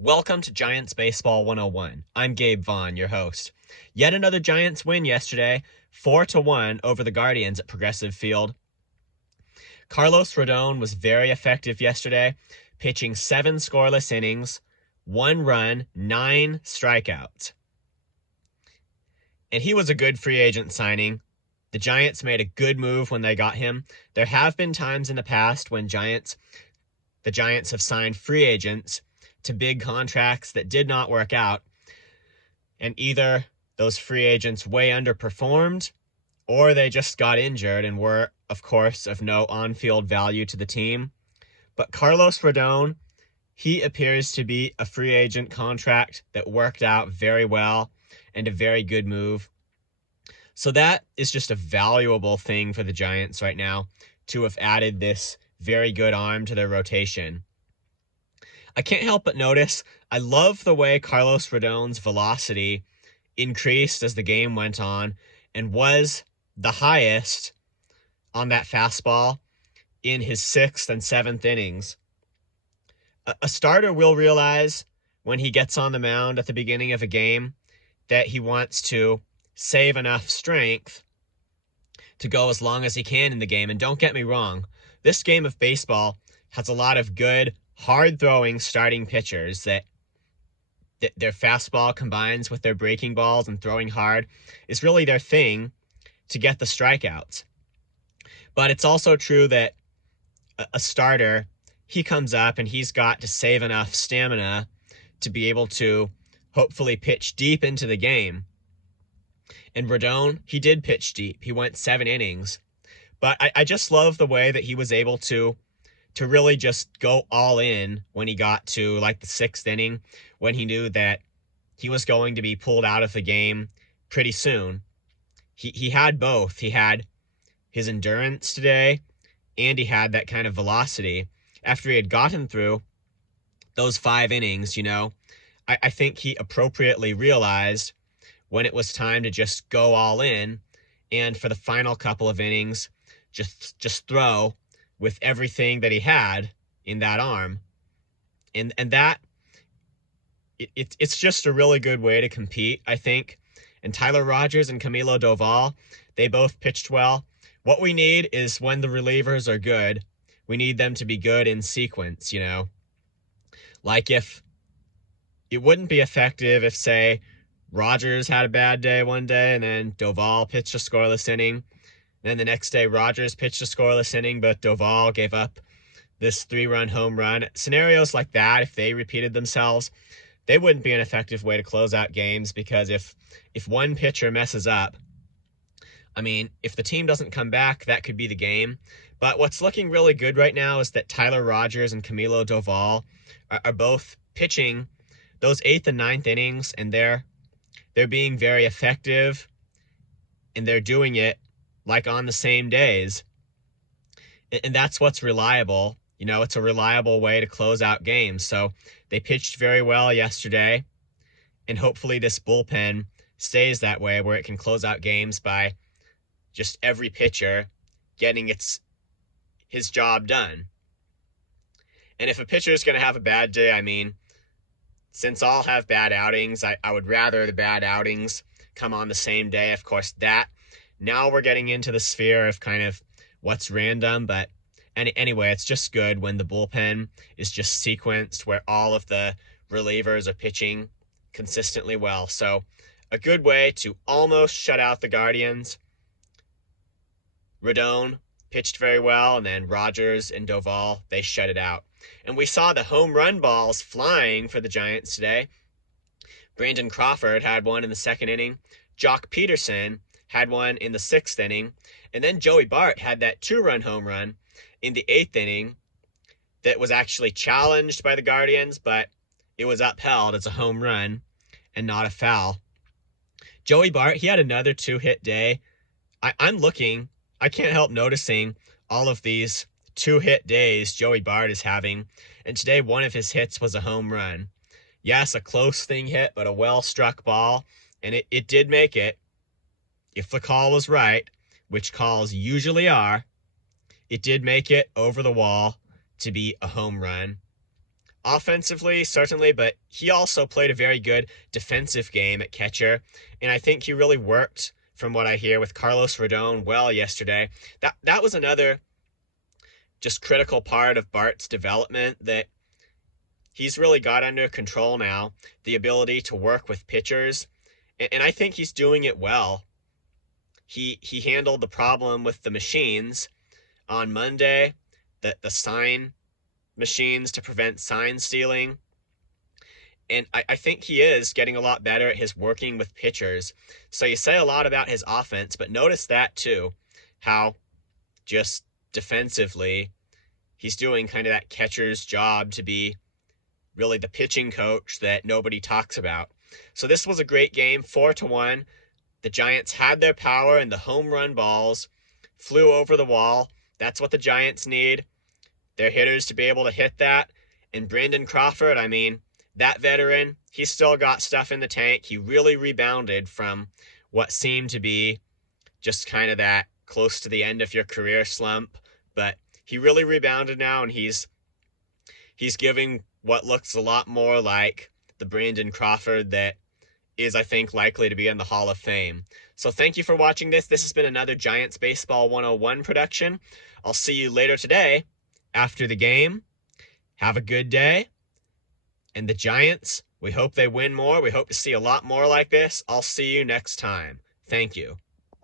Welcome to Giants Baseball 101. I'm Gabe Vaughn, your host. Yet another Giants win yesterday, 4-1 over the Guardians at Progressive Field. Carlos Rodon was very effective yesterday, pitching 7 scoreless innings, 1 run, 9 strikeouts. And he was a good free agent signing. The Giants made a good move when they got him. There have been times in the past when the Giants have signed free agents to big contracts that did not work out, and either those free agents way underperformed or they just got injured and were, of course, of no on-field value to the team. But Carlos Rodon, he appears to be a free agent contract that worked out very well and a very good move. So that is just a valuable thing for the Giants right now, to have added this very good arm to their rotation. I can't help but notice, I love the way Carlos Rodon's velocity increased as the game went on and was the highest on that fastball in his 6th and 7th innings. A starter will realize when he gets on the mound at the beginning of a game that he wants to save enough strength to go as long as he can in the game. And don't get me wrong, this game of baseball has a lot of good, hard-throwing starting pitchers that their fastball combines with their breaking balls, and throwing hard is really their thing to get the strikeouts. But it's also true that a starter, he comes up and he's got to save enough stamina to be able to hopefully pitch deep into the game. And Rodon, he did pitch deep. He went 7 innings. But I just love the way that he was able to really just go all in when he got to like the 6th inning, when he knew that he was going to be pulled out of the game pretty soon. He had both. He had his endurance today, and he had that kind of velocity. After he had gotten through those 5 innings, I think he appropriately realized when it was time to just go all in, and for the final couple of innings, just throw with everything that he had in that arm. And that, it's just a really good way to compete, I think. And Tyler Rogers and Camilo Doval, they both pitched well. What we need is, when the relievers are good, we need them to be good in sequence, Like, if it wouldn't be effective if, say, Rogers had a bad day one day and then Doval pitched a scoreless inning. And then the next day, Rogers pitched a scoreless inning, but Doval gave up this 3-run home run. Scenarios like that, if they repeated themselves, they wouldn't be an effective way to close out games, because if one pitcher messes up, if the team doesn't come back, that could be the game. But what's looking really good right now is that Tyler Rogers and Camilo Doval are both pitching those 8th and 9th innings, and they're being very effective, and they're doing it like on the same days. And that's what's reliable. It's a reliable way to close out games. So they pitched very well yesterday, and hopefully this bullpen stays that way, where it can close out games by just every pitcher getting his job done. And if a pitcher is going to have a bad day, since I'll have bad outings, I would rather the bad outings come on the same day. Of course, now we're getting into the sphere of kind of what's random, but anyway, it's just good when the bullpen is just sequenced, where all of the relievers are pitching consistently well. So a good way to almost shut out the Guardians. Rodon pitched very well, and then Rogers and Doval, they shut it out. And we saw the home run balls flying for the Giants today. Brandon Crawford had one in the 2nd inning. Joc Pederson had one in the 6th inning. And then Joey Bart had that 2-run home run in the 8th inning that was actually challenged by the Guardians, but it was upheld as a home run and not a foul. Joey Bart, he had another 2-hit day. I can't help noticing all of these 2-hit days Joey Bart is having, and today one of his hits was a home run. Yes, a close thing hit, but a well-struck ball, and it did make it. If the call was right, which calls usually are, it did make it over the wall to be a home run. Offensively, certainly, but he also played a very good defensive game at catcher, and I think he really worked, from what I hear, with Carlos Rodon well yesterday. That was another just critical part of Bart's development that he's really got under control now, the ability to work with pitchers, and I think he's doing it well. He handled the problem with the machines on Monday, the sign machines to prevent sign stealing. And I think he is getting a lot better at his working with pitchers. So you say a lot about his offense, but notice that too, how just defensively he's doing kind of that catcher's job to be really the pitching coach that nobody talks about. So this was a great game, 4-1. The Giants had their power and the home run balls flew over the wall. That's what the Giants need. Their hitters to be able to hit that. And Brandon Crawford, I mean, that veteran, he's still got stuff in the tank. He really rebounded from what seemed to be just kind of that close to the end of your career slump. But he really rebounded now, and he's giving what looks a lot more like the Brandon Crawford that is, I think, likely to be in the Hall of Fame. So thank you for watching this. This has been another Giants Baseball 101 production. I'll see you later today after the game. Have a good day. And the Giants, we hope they win more. We hope to see a lot more like this. I'll see you next time. Thank you.